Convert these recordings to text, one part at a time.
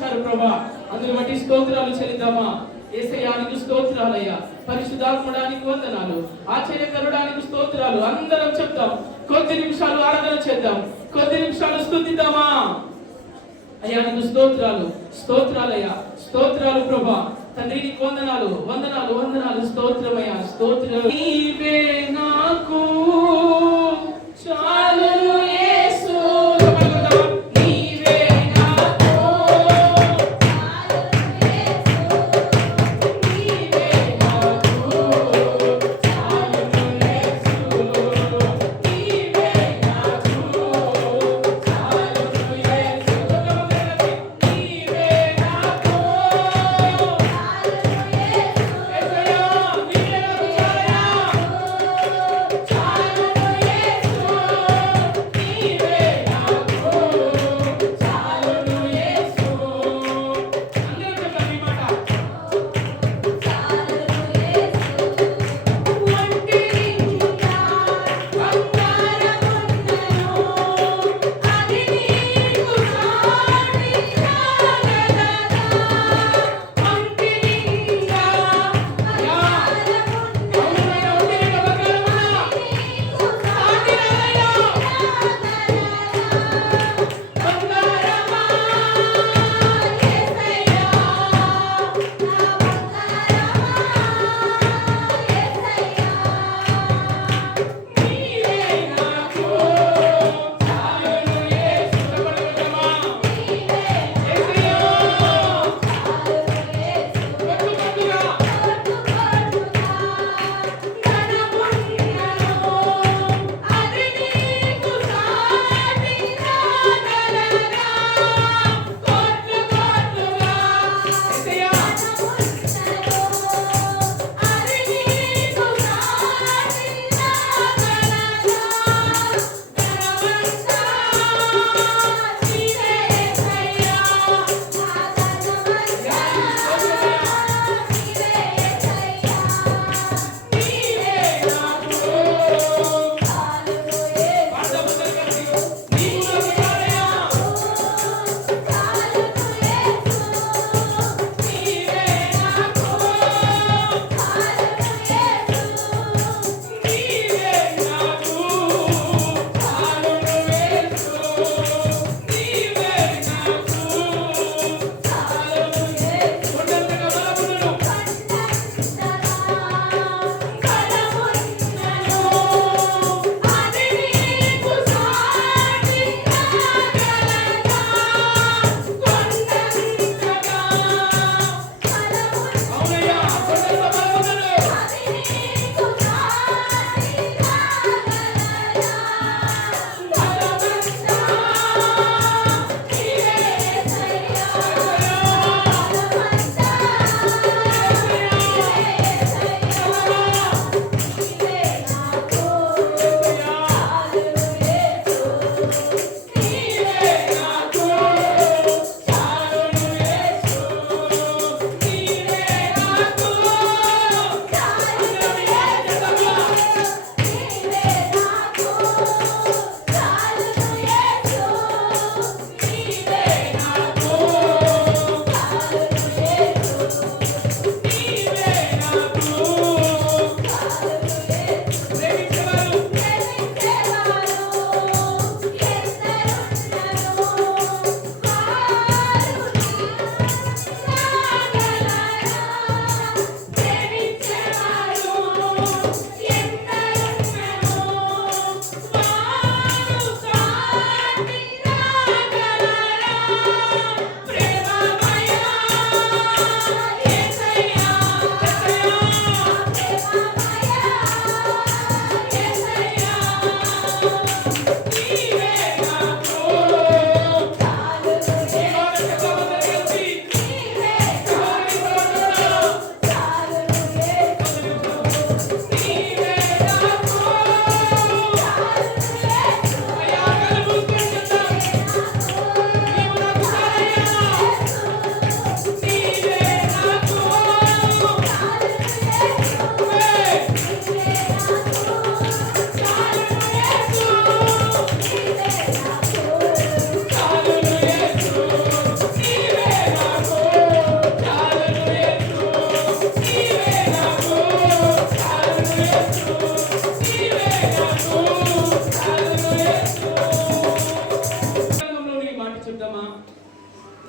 ఇచ్చారు ప్రభా. అందుని బట్టి స్తోత్రాలు చెల్లిద్దామా. యేసయ్యానికి స్తోత్రాలయ్యా. పరిశుద్ధాత్మడానికి వందనాలు. ఆశ్చర్యకరుడానికి స్తోత్రాలు. అందరం చెప్తాం. కొద్ది నిమిషాలు ఆరాధన చేద్దాం. కొద్ది నిమిషాలు స్తుతిద్దామా. అయ్యానికి స్తోత్రాలు, స్తోత్రాలయ్యా, స్తోత్రాలు ప్రభా. తండ్రి నీకు వందనాలు, వందనాలు, వందనాలు. స్తోత్రమయ్యా, స్తోత్రం. నీవే నాకు చాలును యేసు. చాలు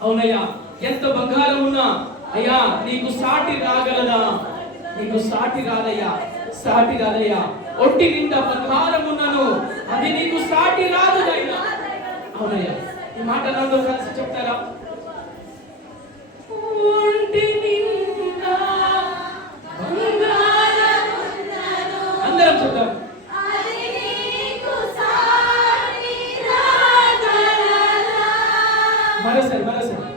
అవునయ్యా, ఎంత బంగారం ఉన్నా అయ్యా నీకు సాటి రాగలదా? నీకు సాటి రాదయ్యా, సాటి రాదయ్యా. ఒంటి నిండా బంగారం ఉన్నాను, అది నీకు సాటి రాదు నాయనా. అవునయ్యా, ఈ మాట నాతో కలిసి చెప్తారా? ఒంటి నిండా బంగారం ఉన్నాను, అందరం చెప్తాం. మరోసారి మరోసారి.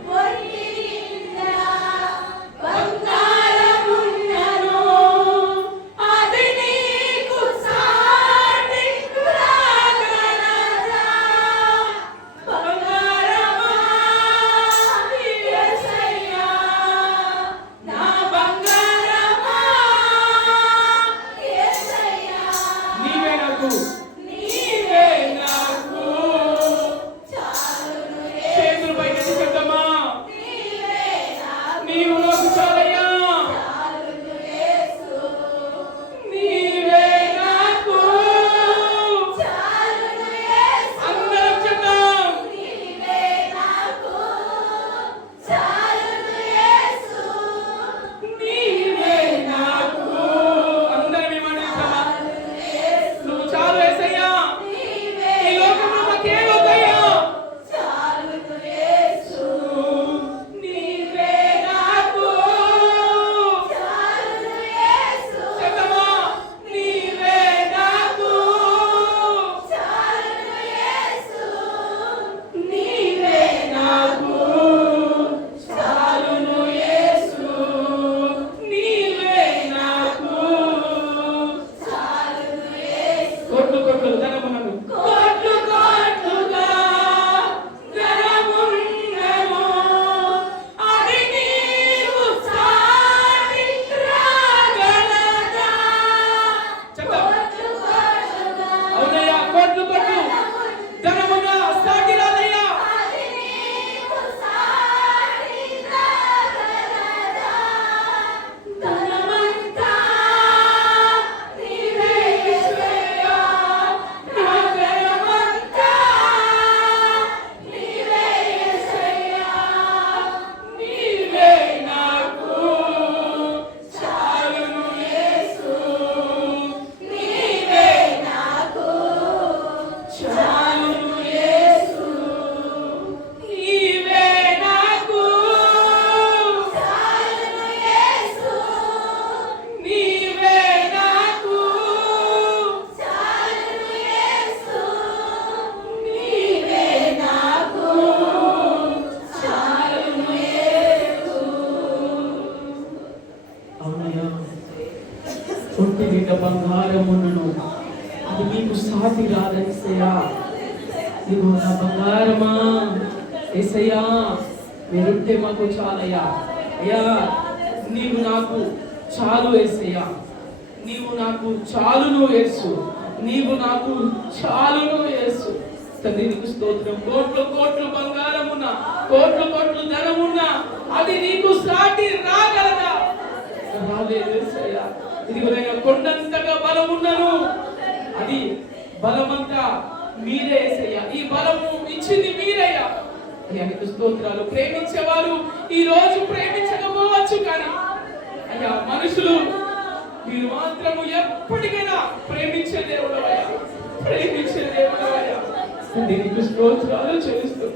ఒంటి నిండా బంగారమున్నను, అది మీకు సాటి రాదయ్యా. ఇదిగో నా బంగారమా యేసయ్యా, మీరుంటే మాకు చాలయ్యా. అయ్యా నీవు నాకు చాలు యేసయ్యా, నీవు నాకు చాలును యేసు, నీవు నాకు చాలును యేసు. తండ్రి నీకు స్తోత్రం. కోట్లు కోట్లు బంగారమున్నా, కోట్లు కోట్లు ధనమున్నా, అది నీకు సాటి రాగలదా? రాలేదు యేసయ్యా. ఇదిగోనైనా కొండంతగా బలమున్నను, అది బలమంతా మీరే యేసయ్యా. ఈ బలము ఇచ్చింది మీరయ్యా. అయ్యా నీకు స్తోత్రాలు. ప్రేమించేవారు ఈ రోజు ప్రేమించకపోవచ్చు, కానీ అయ్యా మనుషులు మీరు మాత్రము ఎప్పటికైనా ప్రేమించే దేవుడవయ్యా, ప్రేమించే దేవుడవయ్యా. నీకు స్తోత్రాలు చెల్లిస్తూ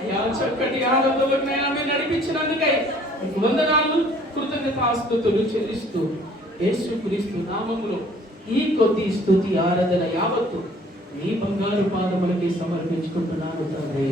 అయ్యా చక్కటి ఆనందంలో మీరు నడిపించినందుకై మీకు వందనాలు, కృతజ్ఞతాస్తుతులు చెల్లిస్తూ యేసుక్రీస్తు నామములో ఈ కొద్ది స్తుతి ఆరాధన యావత్తు నీ బంగారు పాదములకి సమర్పించుకుంటున్నాను తండ్రి.